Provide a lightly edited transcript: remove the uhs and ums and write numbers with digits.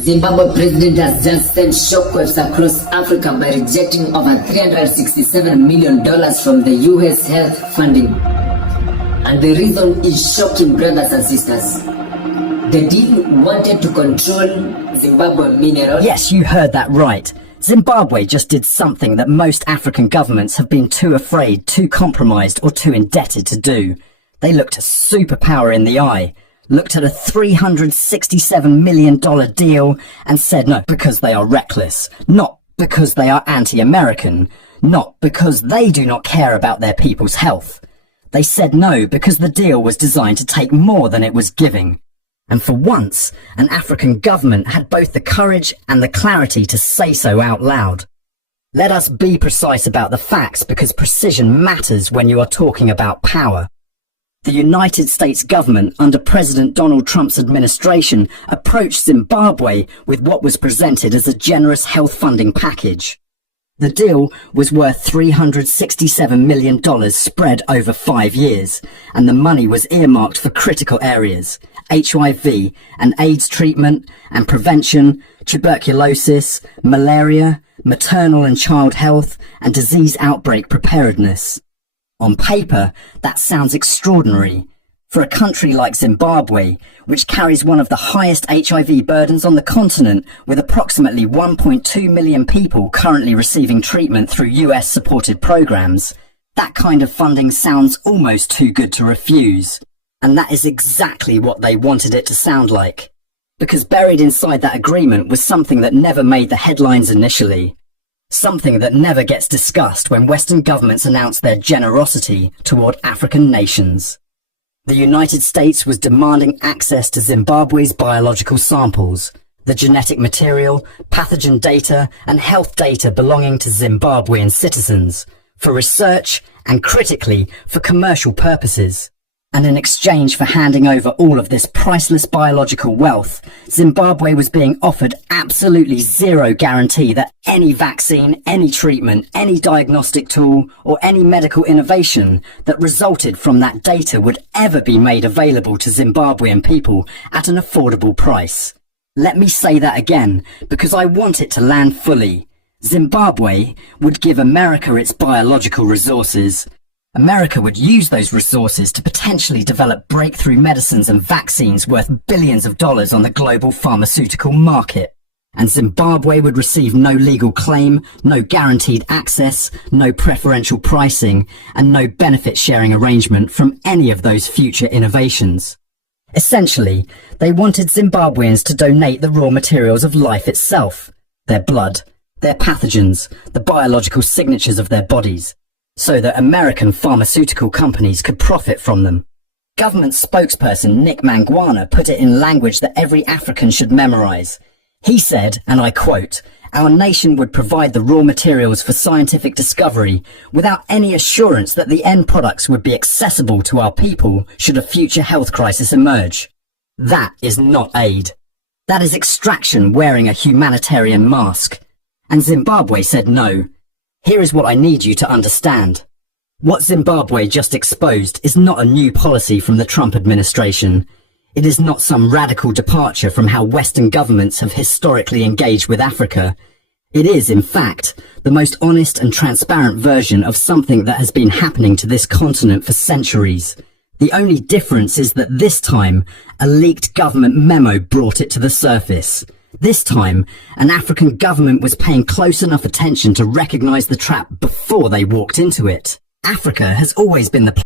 Zimbabwe president has just sent shockwaves across Africa by rejecting over $367 million from the US health funding. And the reason is shocking, brothers and sisters. The deal wanted to control Zimbabwe minerals. Yes, you heard that right. Zimbabwe just did something that most African governments have been too afraid, too compromised, or too indebted to do. They looked a superpower in the eye, looked at a $367 million deal and said no because they are reckless, not because they are anti-American, not because they do not care about their people's health. They said no because the deal was designed to take more than it was giving. And for once, an African government had both the courage and the clarity to say so out loud. Let us be precise about the facts, because precision matters when you are talking about power. The United States government under President Donald Trump's administration approached Zimbabwe with what was presented as a generous health funding package. The deal was worth $367 million spread over 5 years, and the money was earmarked for critical areas: HIV and AIDS treatment and prevention, tuberculosis, malaria, maternal and child health, and disease outbreak preparedness. On paper, that sounds extraordinary. For a country like Zimbabwe, which carries one of the highest HIV burdens on the continent, with approximately 1.2 million people currently receiving treatment through US-supported programs, that kind of funding sounds almost too good to refuse. And that is exactly what they wanted it to sound like. Because buried inside that agreement was something that never made the headlines initially. Something that never gets discussed when Western governments announce their generosity toward African nations. The United States was demanding access to Zimbabwe's biological samples, the genetic material, pathogen data, and health data belonging to Zimbabwean citizens, for research and, critically, for commercial purposes. And in exchange for handing over all of this priceless biological wealth, Zimbabwe was being offered absolutely zero guarantee that any vaccine, any treatment, any diagnostic tool, or any medical innovation that resulted from that data would ever be made available to Zimbabwean people at an affordable price. Let me say that again, because I want it to land fully. Zimbabwe would give America its biological resources. America would use those resources to potentially develop breakthrough medicines and vaccines worth billions of dollars on the global pharmaceutical market. And Zimbabwe would receive no legal claim, no guaranteed access, no preferential pricing, and no benefit sharing arrangement from any of those future innovations. Essentially, they wanted Zimbabweans to donate the raw materials of life itself, their blood, their pathogens, the biological signatures of their bodies, so that American pharmaceutical companies could profit from them. Government spokesperson Nick Mangwana put it in language that every African should memorize. He said, and I quote, "Our nation would provide the raw materials for scientific discovery without any assurance that the end products would be accessible to our people should a future health crisis emerge." That is not aid. That is extraction wearing a humanitarian mask. And Zimbabwe said no. Here is what I need you to understand. What Zimbabwe just exposed is not a new policy from the Trump administration. It is not some radical departure from how Western governments have historically engaged with Africa. It is, in fact, the most honest and transparent version of something that has been happening to this continent for centuries. The only difference is that this time, a leaked government memo brought it to the surface. This time, an African government was paying close enough attention to recognize the trap before they walked into it. Africa has always been the